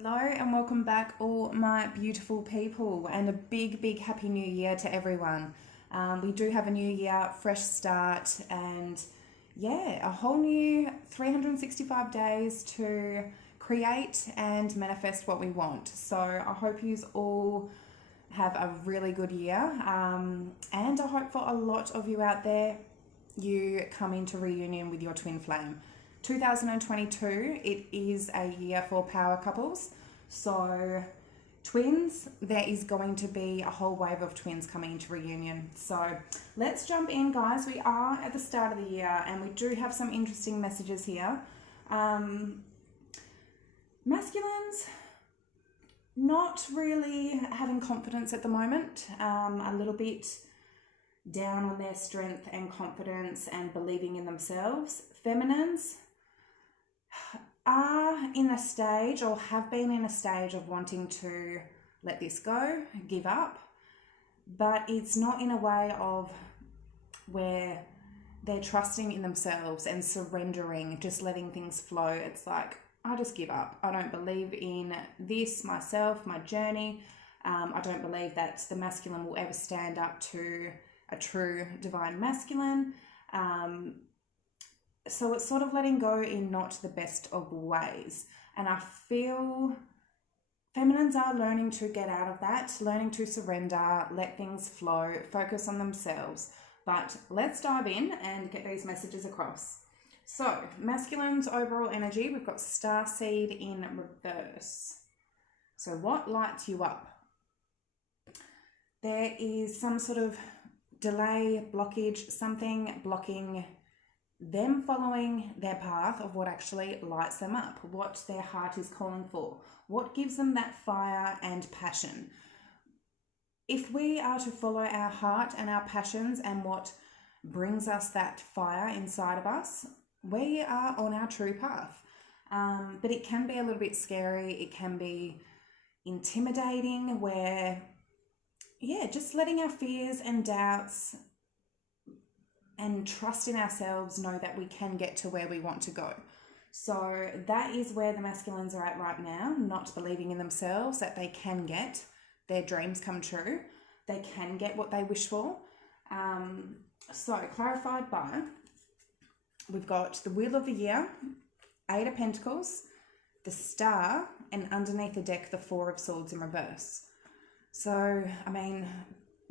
Hello and welcome back, all my beautiful people, and a big happy new year to everyone. We do have a new year, fresh start, and a whole new 365 days to create and manifest what we want. So I hope you all have a really good year, and I hope for a lot of you out there, you come into reunion with your twin flame. 2022, it is a year for power couples. So twins, there is going to be a whole wave of twins coming into reunion. So let's jump in, guys. We are at the start of the year and we do have some interesting messages here. Masculines, not really having confidence at the moment, a little bit down on their strength and confidence and believing in themselves. Feminines are in a stage, or have been in a stage, of wanting to let this go, give up, but it's not in a way of where they're trusting in themselves and surrendering, just letting things flow. It's like, I just give up. I don't believe in this myself, my journey. I don't believe that the masculine will ever stand up to a true divine masculine. So it's sort of letting go in not the best of ways. And I feel feminines are learning to get out of that, learning to surrender, let things flow, focus on themselves. But let's dive in and get these messages across. So masculine's overall energy, we've got Starseed in reverse. So what lights you up? There is some sort of delay, blockage, something blocking them following their path of what actually lights them up, what their heart is calling for, what gives them that fire and passion. If we are to follow our heart and our passions and what brings us that fire inside of us, we are on our true path. But it can be a little bit scary. It can be intimidating, where, just letting our fears and doubts and trust in ourselves know that we can get to where we want to go. So that is where the masculines are at right now, not believing in themselves, that they can get their dreams come true. They can get what they wish for. So clarified by, we've got the Wheel of the Year, 8 of Pentacles, the Star, and underneath the deck, the 4 of Swords in reverse. So,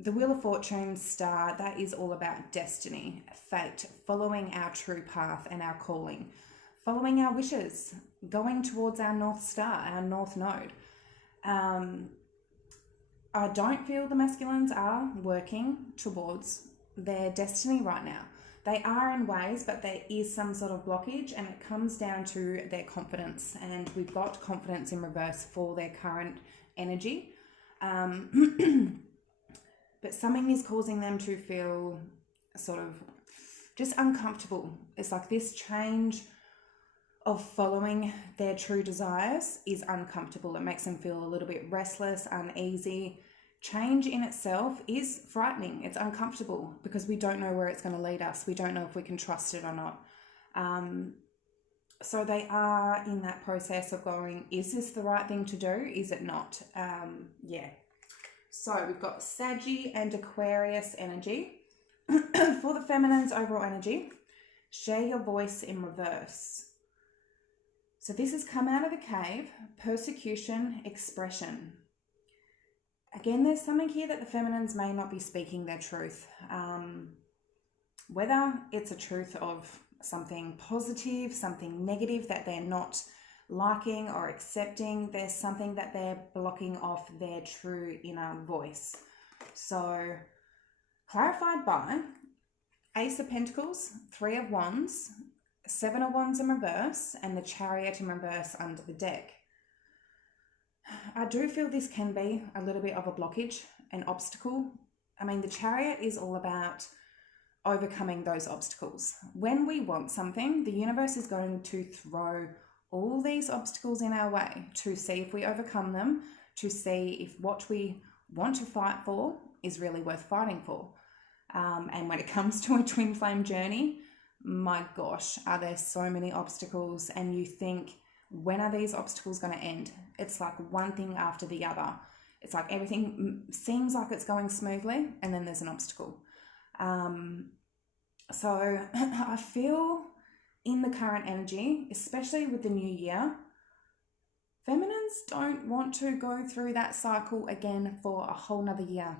the Wheel of Fortune, Star, that is all about destiny, fate, following our true path and our calling, following our wishes, going towards our North Star, our North Node. I don't feel the masculines are working towards their destiny right now. They are in ways, but there is some sort of blockage, and it comes down to their confidence. And we've got confidence in reverse for their current energy. But something is causing them to feel sort of just uncomfortable. It's like this change of following their true desires is uncomfortable. It makes them feel a little bit restless, uneasy. Change in itself is frightening. It's uncomfortable because we don't know where it's going to lead us. We don't know if we can trust it or not. So they are in that process of going, is this the right thing to do? Is it not? So we've got Saggy and Aquarius energy. For the feminine's overall energy, share your voice in reverse. So this has come out of the cave, persecution, expression. Again, there's something here that the feminines may not be speaking their truth. Whether it's a truth of something positive, something negative that they're not liking or accepting, there's something that they're blocking off their true inner voice. So clarified by Ace of Pentacles, 3 of Wands, 7 of Wands in reverse, and the Chariot in reverse under the deck. I do feel this can be a little bit of a blockage, an obstacle. The Chariot is all about overcoming those obstacles. When we want something, the universe is going to throw all these obstacles in our way to see if we overcome them, to see if what we want to fight for is really worth fighting for. And when it comes to a twin flame journey, my gosh, are there so many obstacles, and you think When are these obstacles going to end? It's like one thing after the other. It's like everything seems like it's going smoothly, and then there's an obstacle. So I feel in the current energy, especially with the new year, feminines don't want to go through that cycle again for a whole nother year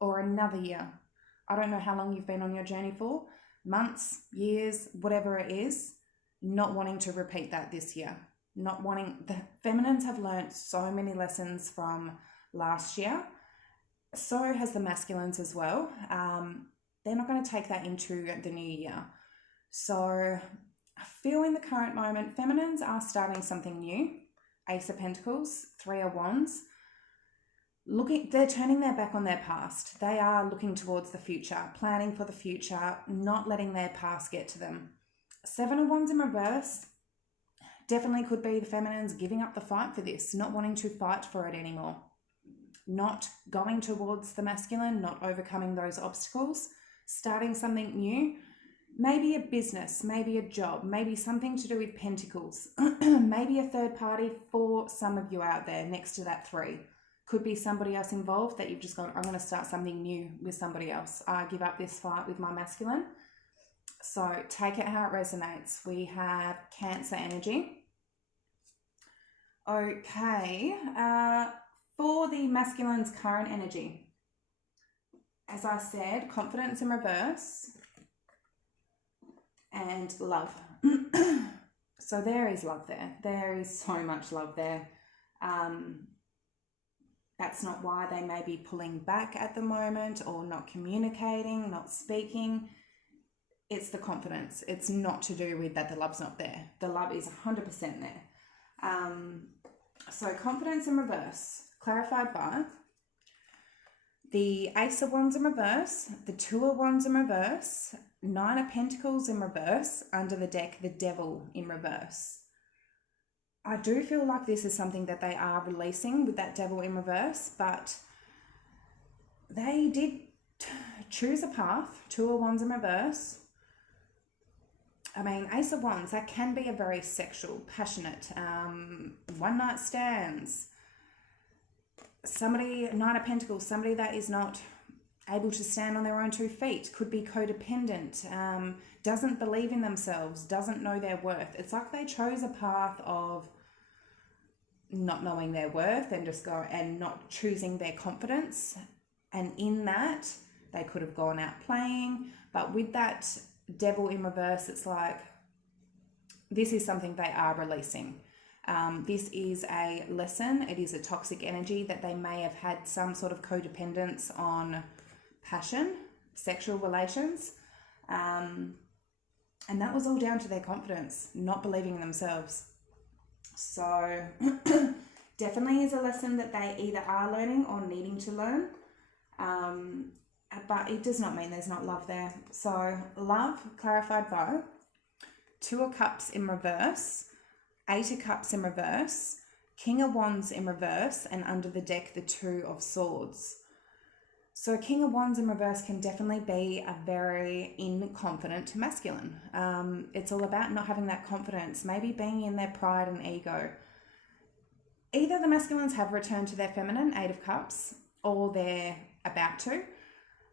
or another year. I don't know how long you've been on your journey for, months, years, whatever it is, not wanting to repeat that this year. Not wanting, the feminines have learnt so many lessons from last year. So has the masculines as well. They're not going to take that into the new year. So I feel in the current moment, feminines are starting something new. Ace of Pentacles, Three of Wands. They're turning their back on their past. They are looking towards the future, planning for the future, not letting their past get to them. Seven of Wands in reverse definitely could be the feminines giving up the fight for this, not wanting to fight for it anymore. Not going towards the masculine, not overcoming those obstacles, starting something new. Maybe a business, maybe a job, maybe something to do with pentacles, maybe a third party for some of you out there next to that three. Could be somebody else involved that you've just gone, I'm going to start something new with somebody else. I give up this fight with my masculine. So take it how it resonates. We have Cancer energy. Okay, for the masculine's current energy, as I said, confidence in reverse and love. So there is love there. There is so much love there. That's not why they may be pulling back at the moment or not communicating, not speaking. It's the confidence. It's not to do with that the love's not there. The love is 100% there. So confidence in reverse, clarified by the Ace of Wands in reverse, the Two of Wands in reverse, Nine of Pentacles in reverse, under the deck, the Devil in reverse. I do feel like this is something that they are releasing with that Devil in reverse, but they did choose a path. Two of Wands in reverse. I mean, Ace of Wands, that can be a very sexual, passionate, one-night stands. Somebody, Nine of Pentacles, somebody that is not able to stand on their own 2 feet, could be codependent, doesn't believe in themselves, doesn't know their worth. It's like they chose a path of not knowing their worth and just go and not choosing their confidence. And in that, they could have gone out playing. But with that Devil in reverse, it's like this is something they are releasing. This is a lesson. It is a toxic energy that they may have had some sort of codependence on passion, sexual relations. And that was all down to their confidence, not believing in themselves. So definitely is a lesson that they either are learning or needing to learn. But it does not mean there's not love there. So love, clarified by Two of Cups in reverse, Eight of Cups in reverse, King of Wands in reverse, and under the deck, the Two of Swords. So King of Wands in reverse can definitely be a very inconfident masculine. It's all about not having that confidence, maybe being in their pride and ego. Either the masculines have returned to their feminine, Eight of Cups, or they're about to.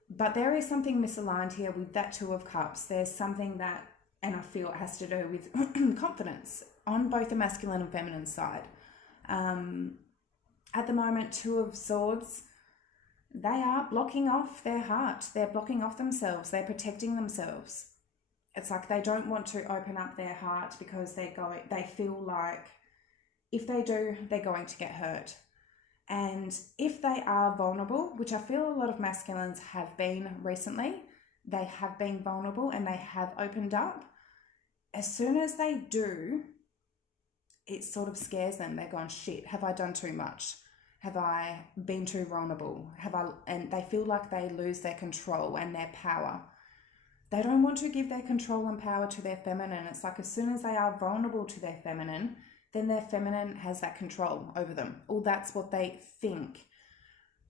But there is something misaligned here with that Two of Cups. There's something that, and I feel it has to do with confidence on both the masculine and feminine side. At the moment, Two of Swords, they are blocking off their heart. They're blocking off themselves. They're protecting themselves. It's like they don't want to open up their heart because they feel like if they do, they're going to get hurt. And if they are vulnerable, which I feel a lot of masculines have been recently, they have been vulnerable and they have opened up. As soon as they do, it sort of scares them. They're going, shit, have I done too much? Have I been too vulnerable? And they feel like they lose their control and their power. They don't want to give their control and power to their feminine. It's like as soon as they are vulnerable to their feminine, then their feminine has that control over them. Or that's what they think.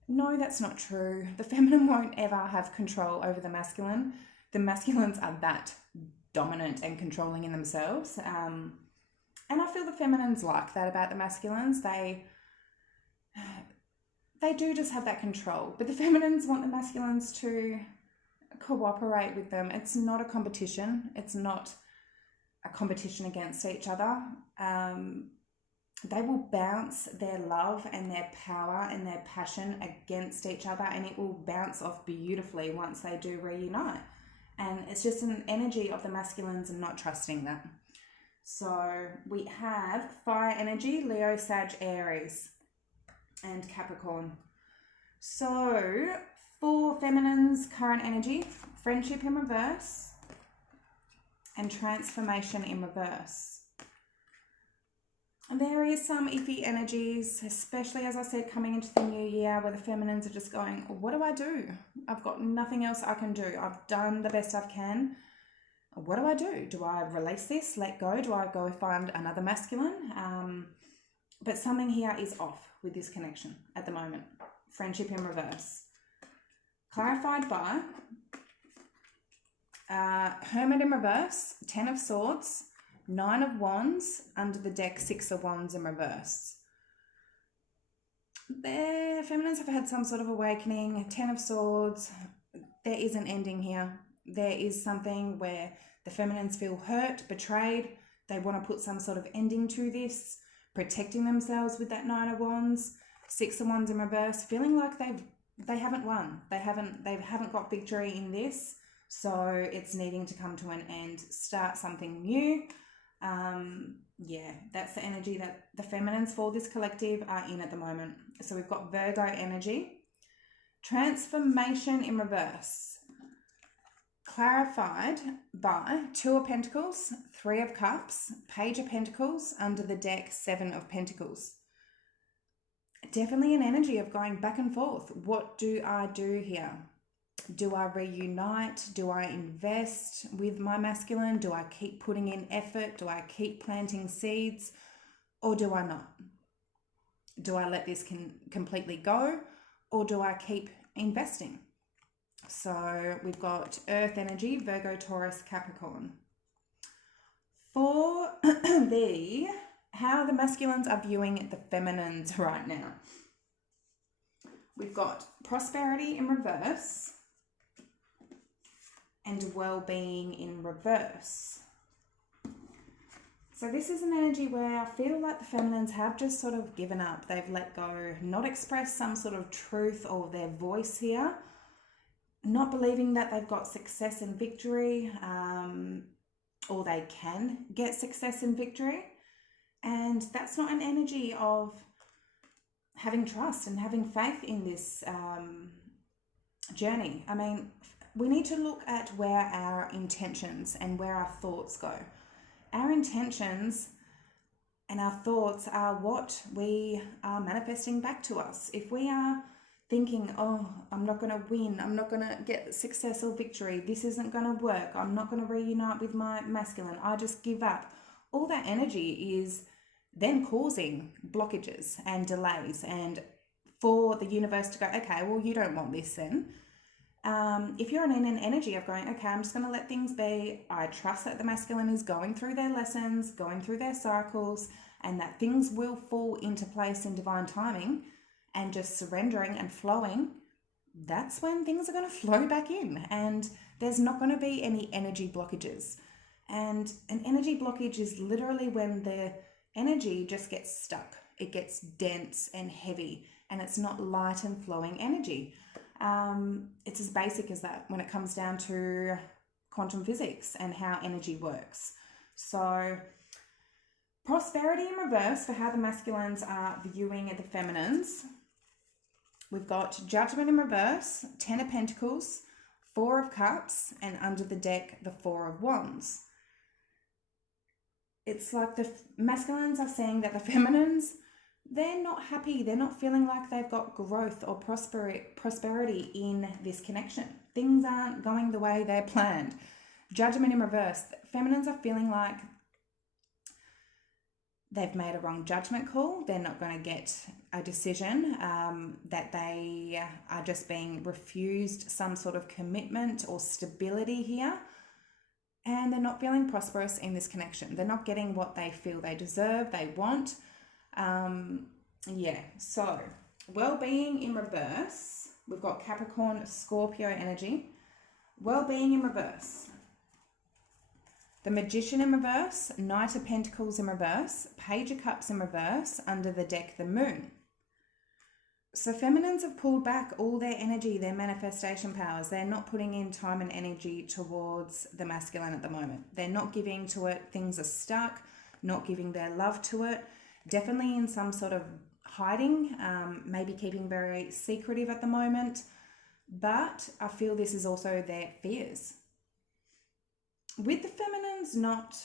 No, that's not true. The feminine won't ever have control over the masculine. The masculines are that dominant and controlling in themselves. And I feel the feminines like that about the masculines. They do just have that control, but the feminines want the masculines to cooperate with them. It's not a competition. It's not a competition against each other. They will bounce their love and their power and their passion against each other, and it will bounce off beautifully once they do reunite. And it's just an energy of the masculines and not trusting that. So we have fire energy, Leo, Sag, Aries, and Capricorn. So for feminines, current energy, friendship in reverse and transformation in reverse. And there is some iffy energies, especially as I said, coming into the new year, where the feminines are just going, what do I do? I've got nothing else I can do. I've done the best I can. What do I do? Do I release this, let go? Do I go find another masculine? But something here is off with this connection at the moment. Friendship in reverse. Clarified by Hermit in reverse, 10 of Swords, 9 of Wands, under the deck, 6 of Wands in reverse. The feminines have had some sort of awakening. 10 of Swords, there is an ending here. There is something where the feminines feel hurt, betrayed. They want to put some sort of ending to this, protecting themselves with that 9 of Wands, 6 of Wands in reverse, feeling like they haven't won. They haven't got victory in this, so it's needing to come to an end, start something new. Yeah, that's the energy that the feminines for this collective are in at the moment. So we've got Virgo energy, transformation in reverse, clarified by 2 of Pentacles, 3 of Cups, Page of Pentacles, under the deck, 7 of Pentacles. Definitely an energy of going back and forth. What do I do here? Do I reunite? Do I invest with my masculine? Do I keep putting in effort? Do I keep planting seeds? Or do I not? Do I let this completely go? Or do I keep investing? So we've got Earth energy, Virgo, Taurus, Capricorn. For how the masculines are viewing the feminines right now. We've got prosperity in reverse and well-being in reverse. So this is an energy where I feel like the feminines have just sort of given up. They've let go, not expressed some sort of truth or their voice here, not believing that they've got success and victory, or they can get success and victory. And that's not an energy of having trust and having faith in this journey. I mean, we need to look at where our intentions and where our thoughts go. Our intentions and our thoughts are what we are manifesting back to us. If we are thinking, oh, I'm not going to win, I'm not going to get success or victory, this isn't going to work, I'm not going to reunite with my masculine, I just give up, all that energy is then causing blockages and delays, and for the universe to go, okay, well, you don't want this then. If you're in an energy of going, okay, I'm just going to let things be, I trust that the masculine is going through their lessons, going through their cycles, and that things will fall into place in divine timing, and just surrendering and flowing, that's when things are going to flow back in, and there's not going to be any energy blockages. And an energy blockage is literally when the energy just gets stuck. It gets dense and heavy, and it's not light and flowing energy. It's as basic as that when it comes down to quantum physics and how energy works. So prosperity in reverse for how the masculines are viewing the feminines. We've got judgment in reverse, 10 of Pentacles, 4 of Cups, and under the deck, the 4 of Wands. It's like the masculines are saying that the feminines, they're not happy. They're not feeling like they've got growth or prosperity in this connection. Things aren't going the way they're planned. Judgment in reverse. Feminines are feeling like they've made a wrong judgment call. They're not going to get a decision, that they are just being refused some sort of commitment or stability here. and they're not feeling prosperous in this connection. They're not getting what they feel they deserve, they want. So well-being in reverse. We've got Capricorn, Scorpio energy. Well-being in reverse. The Magician in reverse, Knight of Pentacles in reverse, Page of Cups in reverse, under the deck, the Moon. So feminines have pulled back all their energy, their manifestation powers. They're not putting in time and energy towards the masculine at the moment. They're not giving to it. Things are stuck, not giving their love to it. Definitely in some sort of hiding, maybe keeping very secretive at the moment. But I feel this is also their fears. With the feminines not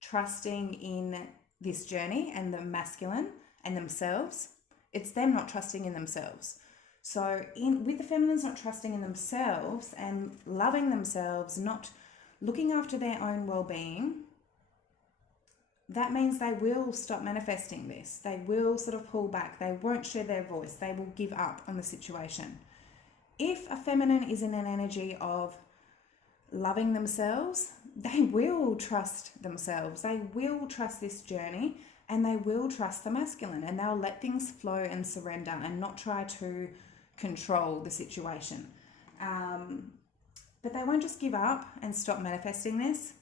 trusting in this journey and the masculine and themselves, it's them not trusting in themselves. So with the feminines not trusting in themselves and loving themselves, not looking after their own well-being, that means they will stop manifesting this. They will sort of pull back. They won't share their voice. They will give up on the situation. If a feminine is in an energy of loving themselves, they will trust themselves. They will trust this journey, and they will trust the masculine, and they'll let things flow and surrender and not try to control the situation. But they won't just give up and stop manifesting this.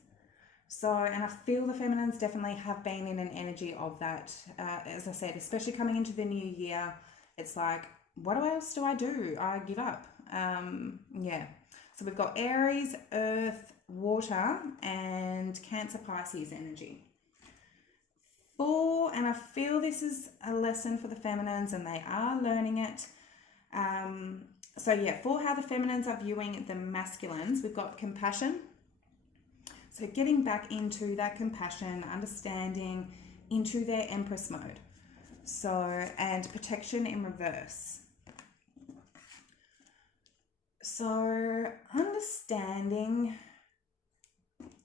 So, and I feel the feminines definitely have been in an energy of that. As I said, especially coming into the new year, it's like, what else do? I give up. So we've got Aries, Earth, Water, and Cancer, Pisces energy. And I feel this is a lesson for the feminines, and they are learning it. For how the feminines are viewing the masculines, we've got compassion. So getting back into that compassion, understanding, into their Empress mode. And protection in reverse. So understanding,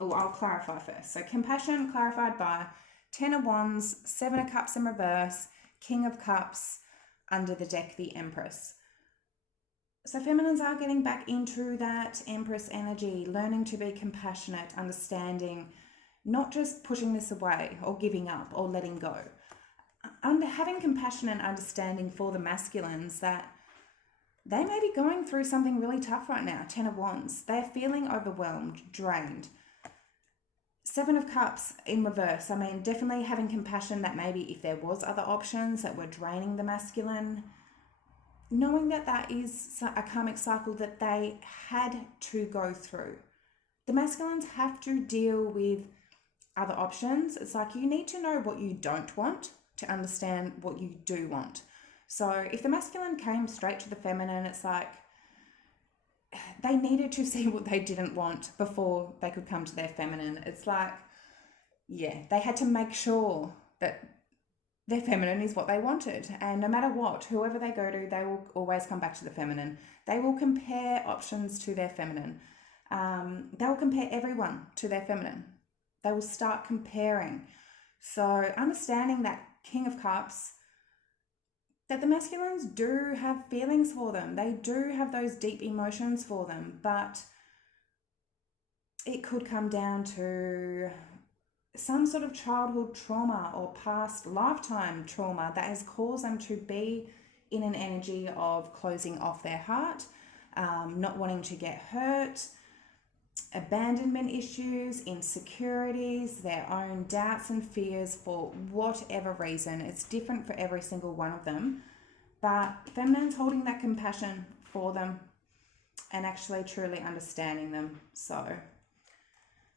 I'll clarify first. So compassion clarified by 10 of Wands, 7 of Cups in reverse, King of Cups, under the deck, the Empress. So feminines are getting back into that Empress energy, learning to be compassionate, understanding, not just pushing this away or giving up or letting go. Having compassion and understanding for the masculines that they may be going through something really tough right now. 10 of Wands. They're feeling overwhelmed, drained. 7 of Cups in reverse. I mean, definitely having compassion that maybe if there was other options that were draining the masculine, knowing that that is a karmic cycle that they had to go through. The masculines have to deal with other options. It's like you need to know what you don't want to understand what you do want. So if the masculine came straight to the feminine, it's like they needed to see what they didn't want before they could come to their feminine. It's like, they had to make sure that their feminine is what they wanted. And no matter what, whoever they go to, they will always come back to the feminine. They will compare options to their feminine. They will compare everyone to their feminine. They will start comparing. So understanding that King of Cups, that the masculines do have feelings for them. They do have those deep emotions for them, but it could come down to some sort of childhood trauma or past lifetime trauma that has caused them to be in an energy of closing off their heart, not wanting to get hurt, abandonment issues, insecurities, their own doubts and fears for whatever reason. It's different for every single one of them. But feminine's holding that compassion for them and actually truly understanding them. So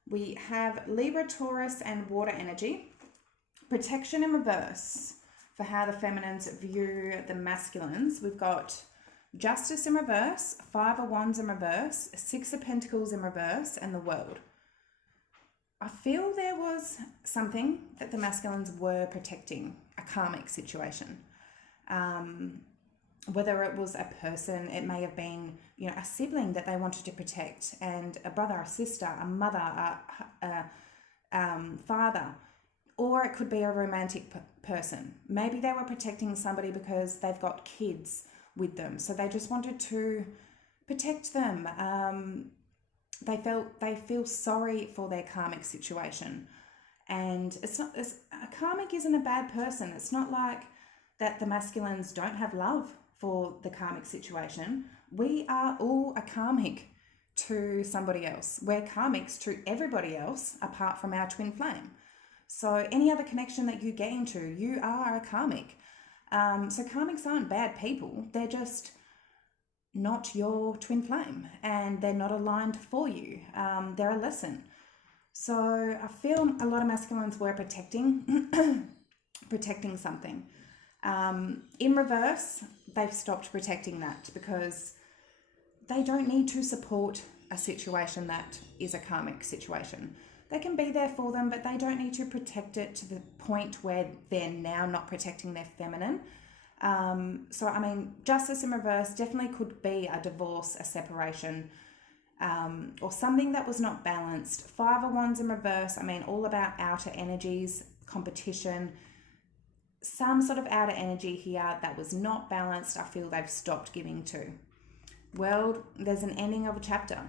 we have Libra, Taurus, and water energy. Protection in reverse for how the feminines view the masculines. We've got Justice in reverse, 5 of Wands in reverse, 6 of Pentacles in reverse, and the World. I feel there was something that the masculines were protecting, a karmic situation. Whether it was a person, it may have been, a sibling that they wanted to protect, and a brother, a sister, a mother, a father, or it could be a romantic person. Maybe they were protecting somebody because they've got kids with them, so they just wanted to protect them. they feel sorry for their karmic situation. And a karmic isn't a bad person. It's not like that the masculines don't have love for the karmic situation. We are all a karmic to somebody else. We're karmics to everybody else apart from our twin flame. So any other connection that you get into, you are a karmic. So karmics aren't bad people. They're just not your twin flame, and they're not aligned for you. They're a lesson. So I feel a lot of masculines were protecting something. In reverse, they've stopped protecting that because they don't need to support a situation that is a karmic situation. They can be there for them, but they don't need to protect it to the point where they're now not protecting their feminine. So, I mean, justice in reverse definitely could be a divorce, a separation, or something that was not balanced. Five of Wands in reverse, I mean, all about outer energies, competition, some sort of outer energy here that was not balanced. I feel they've stopped giving to. World, there's an ending of a chapter.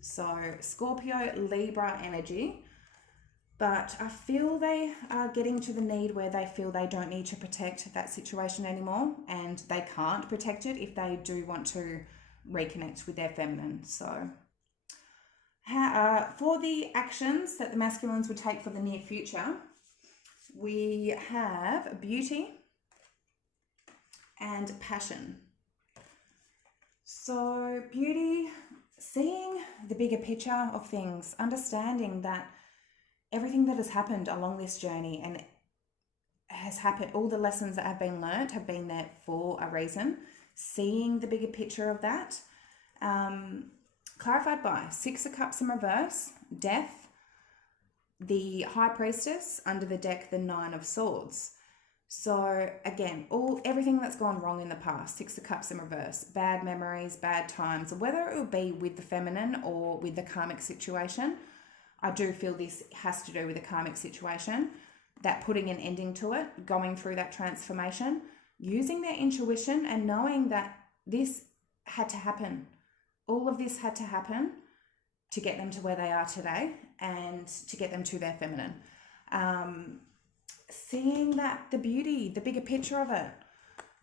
So Scorpio, Libra energy, but I feel they are getting to the need where they feel they don't need to protect that situation anymore, and they can't protect it if they do want to reconnect with their feminine. So for the actions that the masculines would take for the near future, we have beauty and passion. So beauty, seeing the bigger picture of things, understanding that everything that has happened along this journey and has happened, all the lessons that have been learnt have been there for a reason. Seeing the bigger picture of that, clarified by Six of Cups in reverse, death, the High Priestess, under the deck, the Nine of Swords. So again, everything that's gone wrong in the past, Six of Cups in reverse, bad memories, bad times, whether it will be with the feminine or with the karmic situation, I do feel this has to do with the karmic situation, that putting an ending to it, going through that transformation, using their intuition and knowing that this had to happen. All of this had to happen to get them to where they are today and to get them to their feminine. Seeing that the beauty, the bigger picture of it.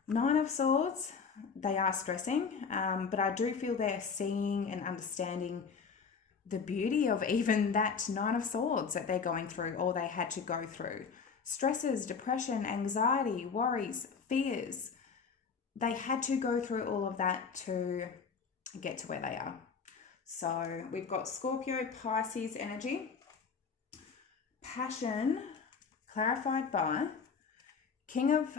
Nine of Swords, they are stressing, but I do feel they're seeing and understanding the beauty of even that Nine of Swords that they're going through or they had to go through. Stresses, depression, anxiety, worries, fears. They had to go through all of that to get to where they are. So we've got Scorpio, Pisces energy. Passion, clarified by King of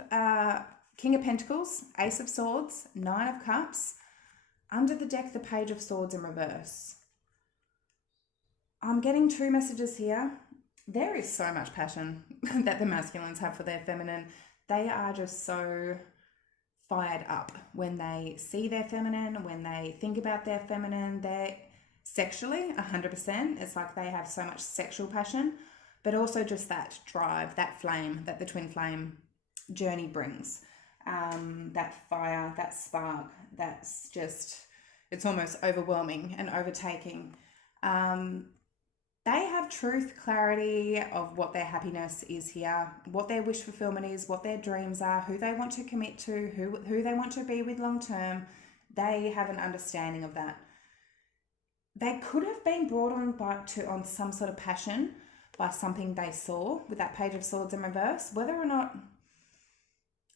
Pentacles, Ace of Swords, Nine of Cups. Under the deck, the Page of Swords in reverse. I'm getting two messages here. There is so much passion that the masculines have for their feminine. They are just so fired up when they see their feminine, when they think about their feminine. They're sexually 100%. It's like they have so much sexual passion, but also just that drive, that flame that the twin flame journey brings. That fire, that spark, that's just, it's almost overwhelming and overtaking. They have truth, clarity of what their happiness is here, what their wish fulfillment is, what their dreams are, who they want to commit to, who they want to be with long term. They have an understanding of that. They could have been brought on some sort of passion by something they saw with that Page of Swords in reverse, whether or not,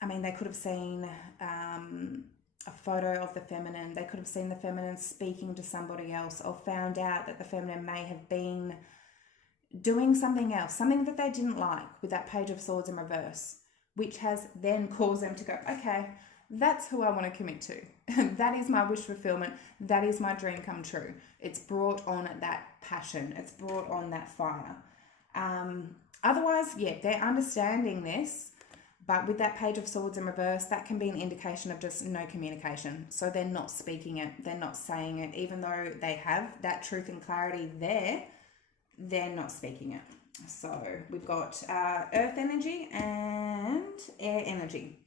I mean, they could have seen a photo of the feminine. They could have seen the feminine speaking to somebody else, or found out that the feminine may have been doing something else, something that they didn't like with that Page of Swords in reverse, which has then caused them to go, okay, that's who I want to commit to. That is my wish fulfillment. That is my dream come true. It's brought on that passion. It's brought on that fire. Otherwise, yeah, they're understanding this. But with that Page of Swords in reverse, that can be an indication of just no communication. So they're not speaking it, they're not saying it. Even though they have that truth and clarity there, they're not speaking it. So we've got earth energy and air energy.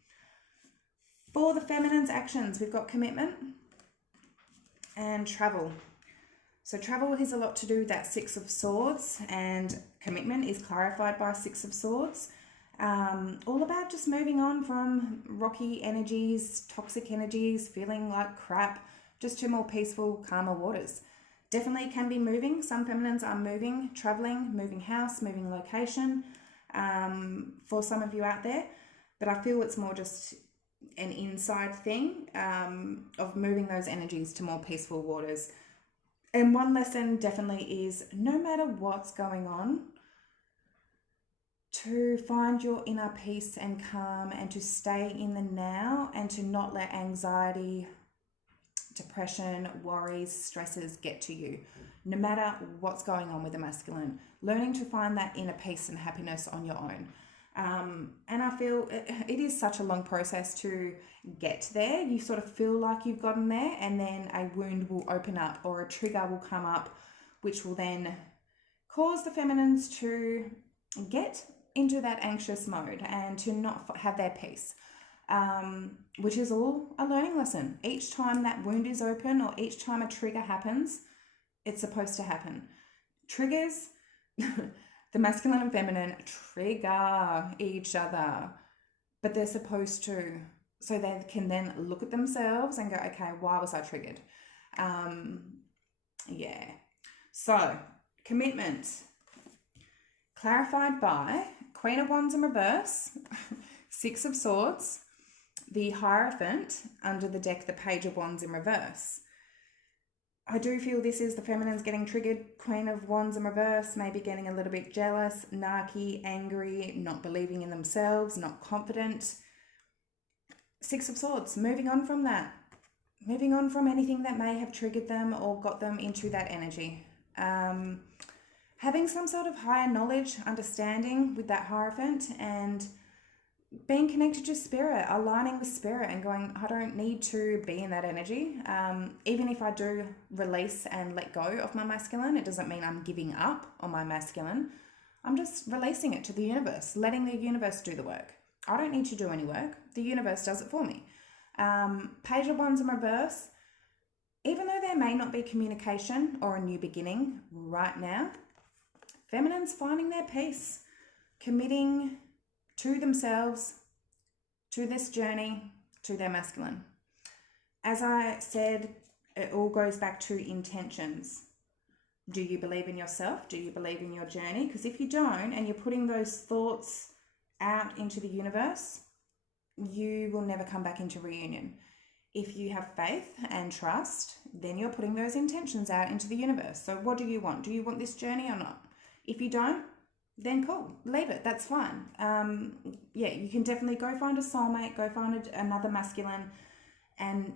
For the feminine's actions, we've got commitment and travel. So travel has a lot to do with that Six of Swords, and commitment is clarified by Six of Swords. All about just moving on from rocky energies, toxic energies, feeling like crap, just to more peaceful, calmer waters. Definitely can be moving. Some feminines are moving, traveling, moving house, moving location, for some of you out there. But I feel it's more just an inside thing, of moving those energies to more peaceful waters. And one lesson definitely is, no matter what's going on, to find your inner peace and calm, and to stay in the now, and to not let anxiety, depression, worries, stresses get to you, no matter what's going on with the masculine. Learning to find that inner peace and happiness on your own. And I feel it is such a long process to get there. You sort of feel like you've gotten there, and then a wound will open up, or a trigger will come up, which will then cause the feminines to get into that anxious mode and to not have their peace, which is all a learning lesson. Each time that wound is open, or each time a trigger happens, it's supposed to happen. Triggers, the masculine and feminine trigger each other, but they're supposed to, so they can then look at themselves and go, okay, why was I triggered? Yeah. So commitment, clarified by Queen of Wands in reverse, Six of Swords, the Hierophant under the deck, the Page of Wands in reverse. I do feel this is the feminines getting triggered. Queen of Wands in reverse, maybe getting a little bit jealous, narky, angry, not believing in themselves, not confident. Six of Swords, moving on from that. Moving on from anything that may have triggered them or got them into that energy. Having some sort of higher knowledge, understanding with that Hierophant, and being connected to spirit, aligning with spirit and going, I don't need to be in that energy. Even if I do release and let go of my masculine, it doesn't mean I'm giving up on my masculine. I'm just releasing it to the universe, letting the universe do the work. I don't need to do any work. The universe does it for me. Page of Wands in reverse, even though there may not be communication or a new beginning right now, feminines finding their peace, committing to themselves, to this journey, to their masculine. As I said, it all goes back to intentions. Do you believe in yourself? Do you believe in your journey? Because if you don't, and you're putting those thoughts out into the universe, you will never come back into reunion. If you have faith and trust, then you're putting those intentions out into the universe. So what do you want? Do you want this journey or not? If you don't, then cool, leave it, that's fine. Yeah, you can definitely go find a soulmate, go find another masculine, and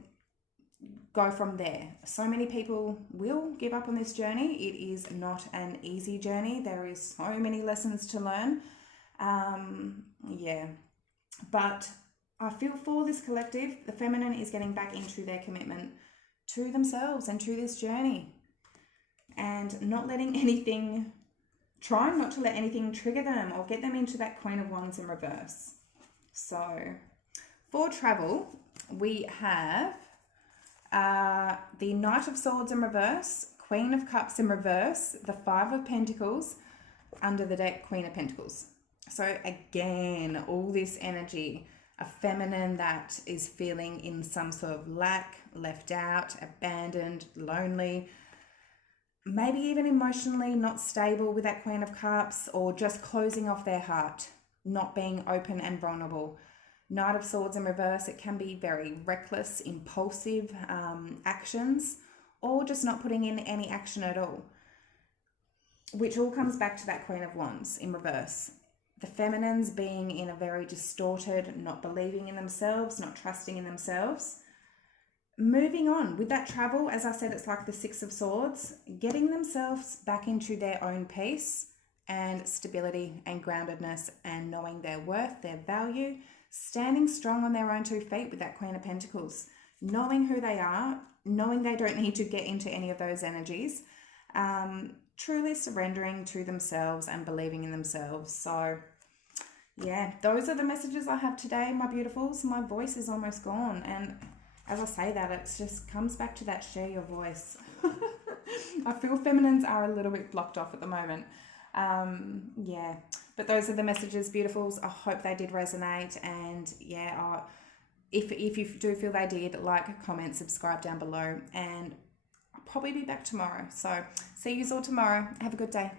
go from there. So many people will give up on this journey. It is not an easy journey. There is so many lessons to learn. Yeah, but I feel for this collective, the feminine is getting back into their commitment to themselves and to this journey, and not letting anything, trying not to let anything trigger them or get them into that Queen of Wands in reverse. So for travel, we have the Knight of Swords in reverse, Queen of Cups in reverse, the Five of Pentacles under the deck, Queen of Pentacles. So again, all this energy, a feminine that is feeling in some sort of lack, left out, abandoned, lonely, maybe even emotionally not stable with that Queen of Cups, or just closing off their heart, not being open and vulnerable. Knight of Swords in reverse, it can be very reckless, impulsive actions, or just not putting in any action at all, which all comes back to that Queen of Wands in reverse. The feminines being in a very distorted, not believing in themselves, not trusting in themselves. Moving on with that travel, as I said, it's like the Six of Swords, getting themselves back into their own peace and stability and groundedness, and knowing their worth, their value, standing strong on their own 2 feet with that Queen of Pentacles, knowing who they are, knowing they don't need to get into any of those energies, truly surrendering to themselves and believing in themselves. So yeah, those are the messages I have today, my beautifuls. My voice is almost gone, and as I say that, it just comes back to that share your voice. I feel feminines are a little bit blocked off at the moment. Yeah, but those are the messages, beautifuls. I hope they did resonate, and yeah, if you do feel they did, like, comment, subscribe down below, and I'll probably be back tomorrow. So see you all tomorrow. Have a good day.